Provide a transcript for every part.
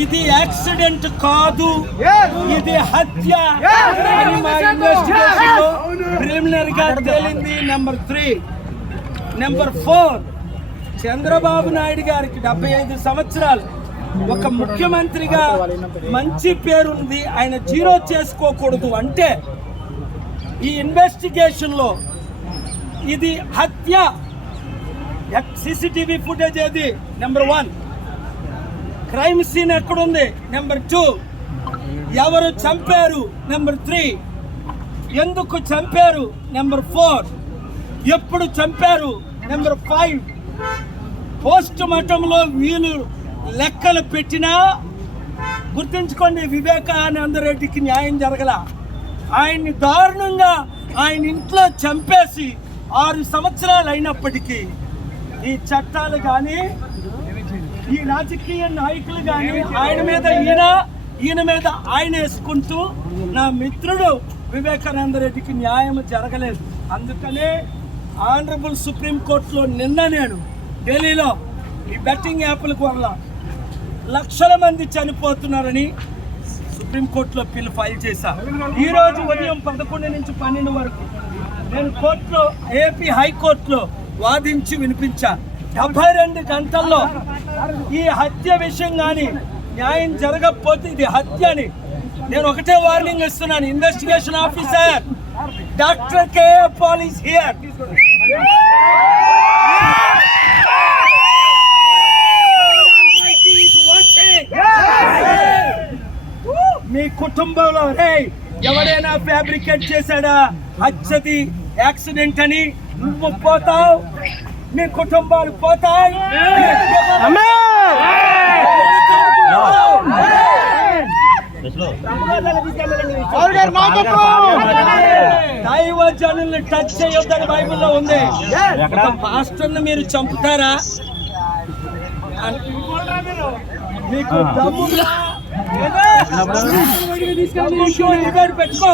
ఇది యాక్సిడెంట్ కాదు, ఇది హత్య అని మా ఇన్వెస్టిగేషన్ లో ప్రిలిమినరీ గా తేలింది. నెంబర్ 3. నెంబర్ 4, చంద్రబాబు నాయుడు గారికి 75 సంవత్సరాలు ఒక ముఖ్యమంత్రిగా మంచి పేరుంది, ఆయన జీరో చేసుకోకూడదు అంటే ఈ ఇన్వెస్టిగేషన్ లో ఇది హత్య. CCTV ఫుటేజ్ ఏది? నెంబర్ 1. క్రైమ్ సీన్ ఎక్కడుంది? నెంబర్ 2. ఎవరు చంపారు? నెంబర్ 3. ఎందుకు చంపారు? నెంబర్ 4. ఎప్పుడు చంపారు? నెంబర్ 5. పోస్ట్ మార్టంలో వీళ్ళు లెక్కలు పెట్టినా గుర్తుంచుకోండి, వివేకానంద రెడ్డికి న్యాయం జరగల. ఆయన్ని దారుణంగా ఆయన ఇంట్లో చంపేసి 6 సంవత్సరాలు అయినప్పటికీ ఈ చట్టాలు కానీ ఈ రాజకీయ నాయకులు కానీ ఆయన మీద ఈయన మీద ఆయన వేసుకుంటూ నా మిత్రుడు వివేకానంద రెడ్డికి న్యాయం జరగలేదు. అందుకనే ఆనరబుల్ సుప్రీంకోర్టులో నిన్న నేను ఢిల్లీలో ఈ బెట్టింగ్ యాప్లకు వల్ల లక్షల మంది చనిపోతున్నారని సుప్రీంకోర్టులో పిల్ ఫైల్ చేశా. ఈరోజు ఉదయం 11 నుంచి 12 వరకు నేను కోర్టులో ఏపీ హైకోర్టులో వాదించి వినిపించా. 72 గంటల్లో ఈ హత్య విషయం కానీ న్యాయం జరగకపోతే ఇది హత్య అని నేను ఒకటే వార్నింగ్ ఇస్తున్నాను. Investigation officer doctor KA Paul is here. మీ కుటుంబంలో ఎవరైనా ఫ్యాబ్రికేట్ చేశాడా హత్యది యాక్సిడెంట్ అని నువ్వు పోతావు, మీ కుటుంబాలు పోతాయి. దైవజనుల్ని టచ్ చేయొద్దని బైబిల్లో ఉంది. పాస్టర్ని మీరు చంపుతారా? మీకు దమ్ముగా పెట్టుకో.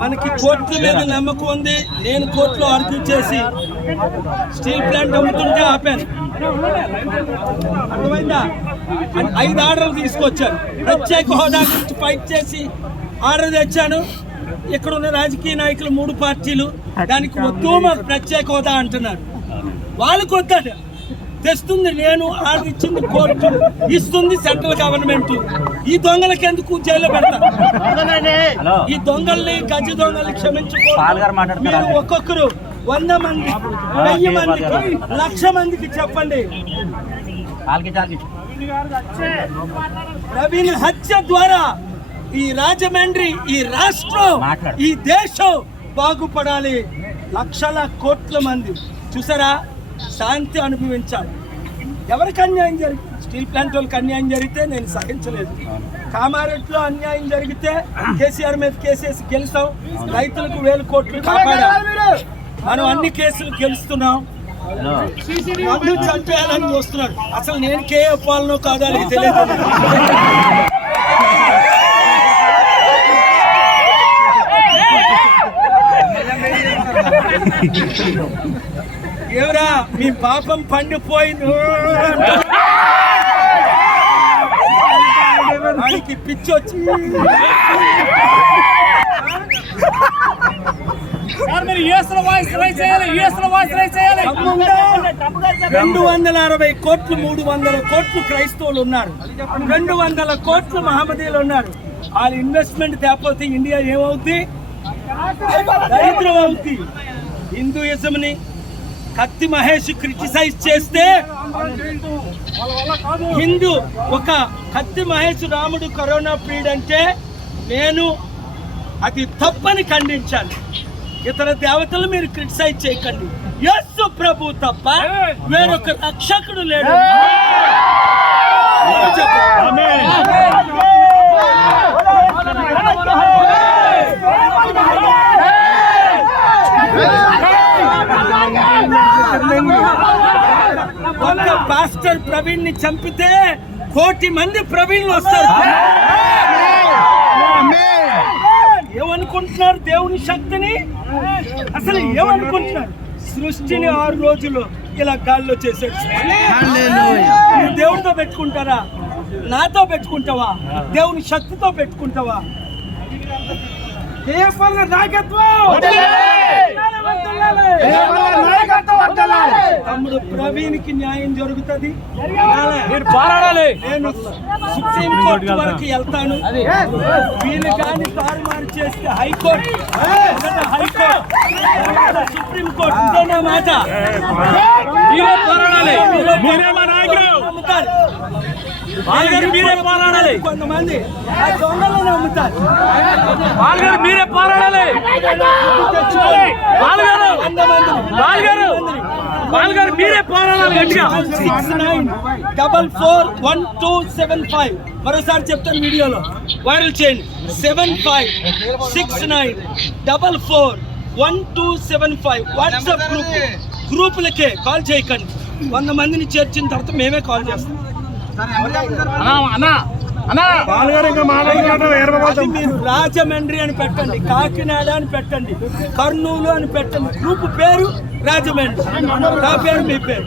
మనకి కోర్టు మీద నమ్మకం ఉంది. నేను కోర్టులో ఆర్గ్యూ చేసి స్టీల్ ప్లాంట్ అమ్ముతుంటే ఆపాను. అర్థమైందా? 5 ఆర్డర్లు తీసుకొచ్చాను. ప్రత్యేక హోదా గురించి ఫైట్ చేసి ఆర్డర్ తెచ్చాను. ఇక్కడ ఉన్న రాజకీయ నాయకులు 3 పార్టీలు దానికి వద్దు, మాకు ప్రత్యేక హోదా అంటున్నారు. వాళ్ళకు వద్దట. తెస్తుంది నేను, ఆర్డర్ ఇచ్చింది కోర్టు, ఇస్తుంది సెంట్రల్ గవర్నమెంట్. ఈ దొంగలకి ఎందుకు జైల్లో పెడతారు? ఈ దొంగల్ని, గజ దొంగల్ని క్షమించుకోవాలి. మీరు ఒక్కొక్కరు 100 మంది, 1000 మందికి, 1,00,000 మందికి చెప్పండి. ప్రవీణ్ హత్య ద్వారా ఈ రాజమండ్రి, ఈ రాష్ట్రం, ఈ దేశం బాగుపడాలి. లక్షల కోట్ల మంది చూసారా శాంతి అనుభవించాలి. ఎవరికి అన్యాయం జరిగింది? స్టీల్ ప్లాంట్ వాళ్ళకి అన్యాయం జరిగితే నేను సహించలేదు. కామారెడ్డిలో అన్యాయం జరిగితే కేసీఆర్ మీద కేసేసి గెలిచాం. రైతులకు 1000 కోట్లు కాపాడాం. మనం అన్ని కేసులు గెలుస్తున్నాం. మందు చంపేయాలని చూస్తున్నారు. అసలు నేను కేఏ పాలనో కాదో అని తెలియదు. ఎవరా మీ పాపం పండిపోయింది ఆయనకి పిచ్చి వచ్చి 260 కోట్లు 300 కోట్లు క్రైస్తవులు ఉన్నారు, 200 కోట్లు మహమ్మదీయులు ఉన్నారు. వాళ్ళ ఇన్వెస్ట్మెంట్ తేకపోతే ఇండియా ఏమవుద్ది? దరిద్రం అవుద్ది. హిందూయిజంని కత్తి మహేష్ క్రిటిసైజ్ చేస్తే హిందూ ఒక కత్తి మహేష్ రాముడు కరోనా పీరియడ్ అంటే నేను అది తప్పని ఖండించాను. ఇతర దేవతలు మీరు క్రిటిసైజ్ చేయకండి. యేసు ప్రభు తప్ప వేరొక రక్షకుడు లేడు. ఒక్క పాస్టర్ ప్రవీణ్ ని చంపితే 1,000,000 మంది ప్రవీణ్లు వస్తారు. ఏమనుకుంటున్నారు దేవుని శక్తిని? అసలు ఏమనుకుంటున్నారు? సృష్టిని 6 రోజులు ఇలా గాల్లో చేశాడు. నువ్వు దేవుడితో పెట్టుకుంటారా? నాతో పెట్టుకుంటావా? దేవుని శక్తితో పెట్టుకుంటావా? తమ్ముడు ప్రవీణ్కి న్యాయం జరుగుతుంది. నేను సుప్రీం కోర్టు వరకు వెళ్తాను. వీళ్ళు కానీ తారుమారు చేస్తే హైకోర్టు, సుప్రీం కోర్టు. ఇదేనా మాట? కొంతమంది ఆ దొంగలను నమ్ముతారు. మీరే పోరాడాలి. 69441275. మరోసారి చెప్తాను, వీడియోలో వైరల్ చేయండి. 7569441275 వాట్సాప్ గ్రూపులకే కాల్ చేయకండి. 100 మందిని చేర్చిన తర్వాత మేమే కాల్ చేస్తాం. మీరు రాజమండ్రి అని పెట్టండి, కాకినాడ అని పెట్టండి, కర్నూలు అని పెట్టండి. గ్రూప్ పేరు రాజమండ్రి, నా పేరు మీ పేరు.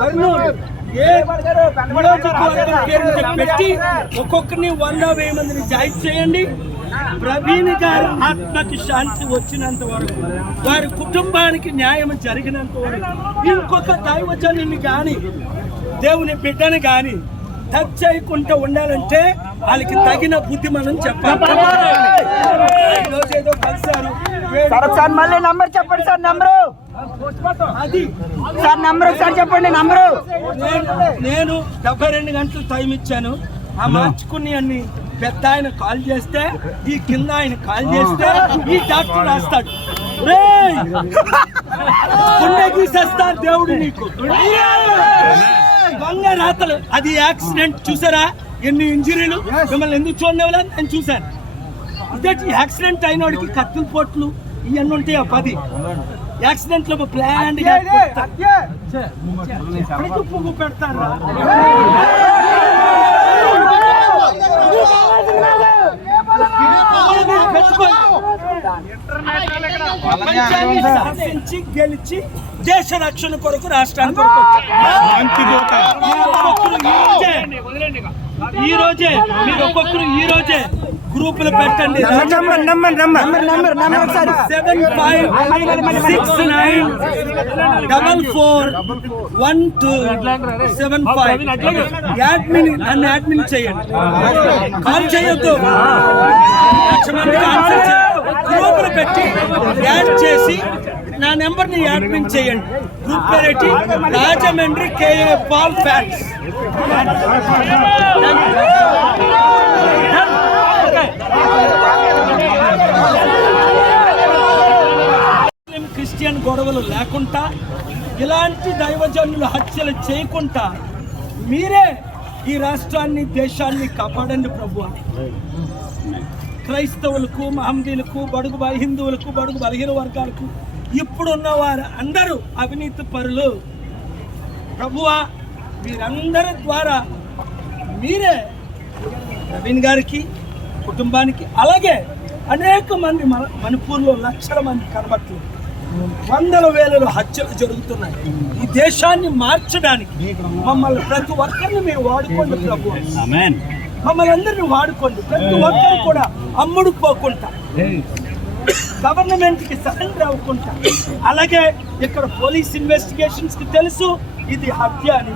కర్నూలు ఏ నియోజకవర్గం పేరు పెట్టి ఒక్కొక్కరిని 100-1000 మందిని జాయిన్ చేయండి. ప్రవీణ్ గారు ఆత్మకి శాంతి వచ్చినంత వరకు, వారి కుటుంబానికి న్యాయం జరిగినంత వరకు ఇంకొక దైవజనుని కానీ దేవుని బిడ్డని కానీ టచ్ చేయకుండా ఉండాలంటే వాళ్ళకి తగిన బుద్ధి మనం చెప్పాలి. ఈరోజు ఏదో కలిసారు. మళ్ళీ నంబర్ చెప్పండి సార్. నంబరు అది సార్, నంబర్ ఒకసారి చెప్పండి. నంబరు నేను 72 గంటలు టైం ఇచ్చాను. ఆ మార్చుకుని అన్ని పెద్ద ఆయన కాల్ చేస్తే, ఈ కింద ఆయన కాల్ చేస్తే ఈ డాక్టర్ రాస్తాడు. గుండె గీసేస్తారు దేవుడు నీకు. దొంగ రాతలు. అది యాక్సిడెంట్. చూసారా ఎన్ని ఇంజరీలు? మిమ్మల్ని ఎందుకు చూడలేవా? నేను చూశాను. ఇదే యాక్సిడెంట్ అయినోడికి కత్తుల పోట్లు ఇవన్నీ ఉంటాయి. 10 యాక్సిడెంట్ లో ప్లాన్ గా పువ్వు పెడతారా? శాసించి గెలిచి దేశ రక్షణ కొరకు, రాష్ట్రానికి కొరకు ఈ రోజే మీరు ఒక్కొక్కరు ఈ రోజే గ్రూపులు పెట్టండి. 7569441275 యాడ్మిన్ నన్ను యాడ్మిన్ చేయండి. కాల్ చేయొద్దు. గ్రూపులు పెట్టి యాడ్ చేసి నా నెంబర్ని యాడ్మిన్ చేయండి. గ్రూప్ పేరేటి రాజమండ్రి కేఏ పాల్ ఫ్యాన్స్. క్రిస్టియన్ గొడవలు లేకుండా, ఇలాంటి దైవజనుల హత్యలు చేయకుండా మీరే ఈ రాష్ట్రాన్ని, దేశాన్ని కాపాడండి ప్రభువా. క్రైస్తవులకు, మహమ్మదీలకు, బడుగు హిందువులకు, బడుగు బలహీన వర్గాలకు ఇప్పుడున్న వారు అందరూ అవినీతి పరులు ప్రభువా. వీరందరి ద్వారా మీరే ప్రవీణ్ గారికి, కుటుంబానికి, అలాగే అనేక మంది మణిపూర్లో లక్షల మంది కనబట్లేదు, 100,000 హత్యలు జరుగుతున్నాయి. ఈ దేశాన్ని మార్చడానికి మమ్మల్ని ప్రతి ఒక్కరిని మీరు వాడుకోండి ప్రభు. మమ్మల్ని అందరినీ వాడుకోండి. ప్రతి ఒక్కరు కూడా అమ్ముడు పోకుండా, గవర్నమెంట్ కి సరెండర్ అవ్వకుండా, అలాగే ఇక్కడ పోలీస్ ఇన్వెస్టిగేషన్స్ కి తెలుసు ఇది హత్య అని,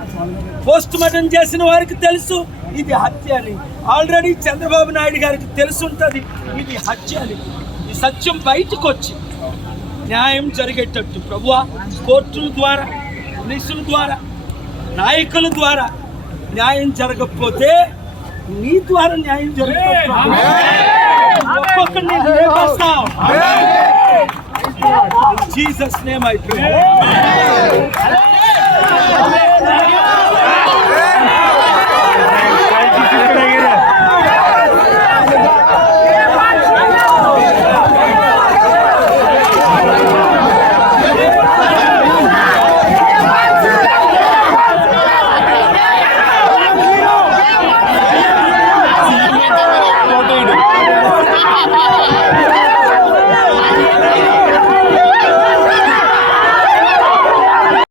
పోస్ట్ మార్టం చేసిన వారికి తెలుసు ఇది హత్య అని, ఆల్రెడీ చంద్రబాబు నాయుడు గారికి తెలుసుంటది ఇది హత్య అని. ఈ సత్యం బయటకు వచ్చి న్యాయం జరిగేటట్టు ప్రభువా, కోర్టుల ద్వారా, పోలీసుల ద్వారా, నాయకుల ద్వారా న్యాయం జరగకపోతే నీ ద్వారా న్యాయం జరుగుతుంది. ఒక్కొక్కరిని లేపేస్తావు. Jesus name I pray.